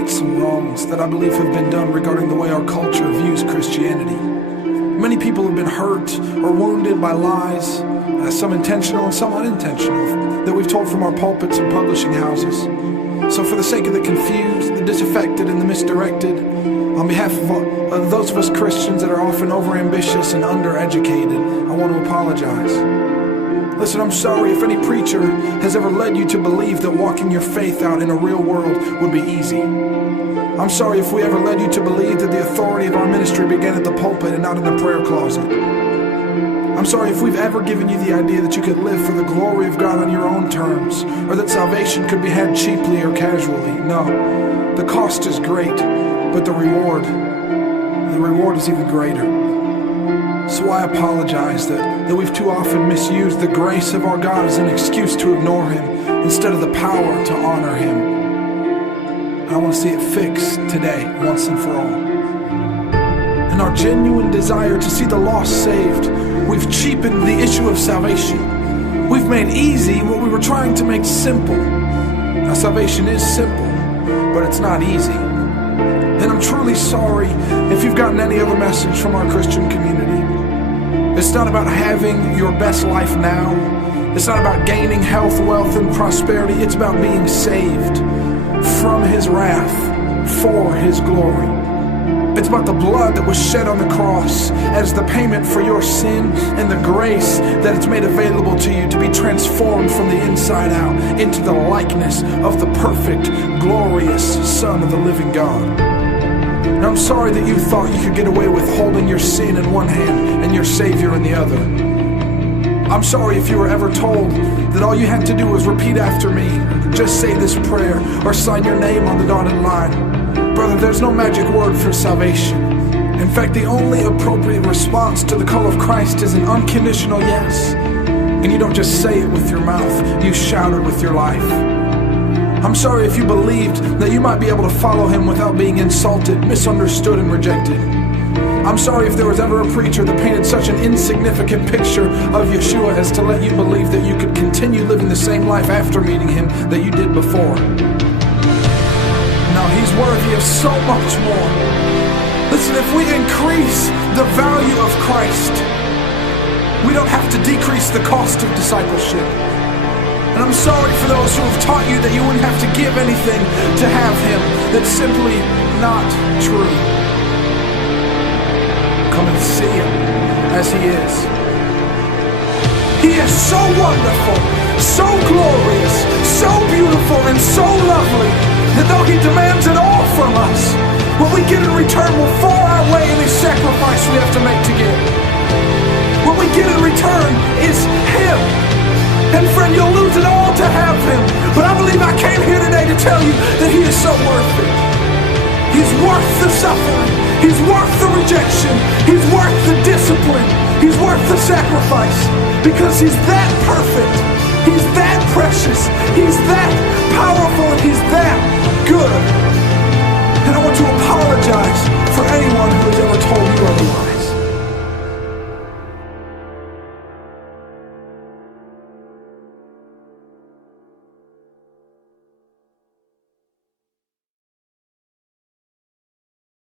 right some wrongs that I believe have been done regarding the way our culture views Christianity. Many people have been hurt or wounded by lies, some intentional and some unintentional, that we've told from our pulpits and publishing houses. So for the sake of the confused, the disaffected, and the misdirected, on behalf of those of us Christians that are often overambitious and undereducated, I want to apologize. Listen, I'm sorry if any preacher has ever led you to believe that walking your faith out in a real world would be easy. I'm sorry if we ever led you to believe that the authority of our ministry began at the pulpit and not in the prayer closet. I'm sorry if we've ever given you the idea that you could live for the glory of God on your own terms, or that salvation could be had cheaply or casually. No, the cost is great, but the reward is even greater. So I apologize that we've too often misused the grace of our God as an excuse to ignore Him instead of the power to honor Him. I want to see it fixed today, once and for all. In our genuine desire to see the lost saved, we've cheapened the issue of salvation. We've made easy what we were trying to make simple. Now, salvation is simple, but it's not easy. And I'm truly sorry if you've gotten any other message from our Christian community. It's not about having your best life now. It's not about gaining health, wealth, and prosperity. It's about being saved from His wrath for His glory. It's about the blood that was shed on the cross as the payment for your sin, and the grace that it's made available to you to be transformed from the inside out into the likeness of the perfect, glorious Son of the living God. And I'm sorry that you thought you could get away with holding your sin in one hand and your Savior in the other. I'm sorry if you were ever told that all you had to do was repeat after me, just say this prayer, or sign your name on the dotted line. Brother, there's no magic word for salvation. In fact, the only appropriate response to the call of Christ is an unconditional yes. And you don't just say it with your mouth, you shout it with your life. I'm sorry if you believed that you might be able to follow Him without being insulted, misunderstood, and rejected. I'm sorry if there was ever a preacher that painted such an insignificant picture of Yeshua as to let you believe that you could continue living the same life after meeting Him that you did before. Now, He's worthy of so much more. Listen, if we increase the value of Christ, we don't have to decrease the cost of discipleship. And I'm sorry for those who have taught you that you wouldn't have to give anything to have Him. That's simply not true. Come and see Him as He is. He is so wonderful, so glorious, so beautiful, and so lovely, that though He demands it all from us, what we get in return will far outweigh any sacrifice we have to make to give. What we get in return is Him. And friend, you'll lose it all to have Him. But I believe I came here today to tell you that He is so worth it. He's worth the suffering. He's worth the rejection. He's worth the discipline. He's worth the sacrifice. Because He's that perfect. He's that precious. He's that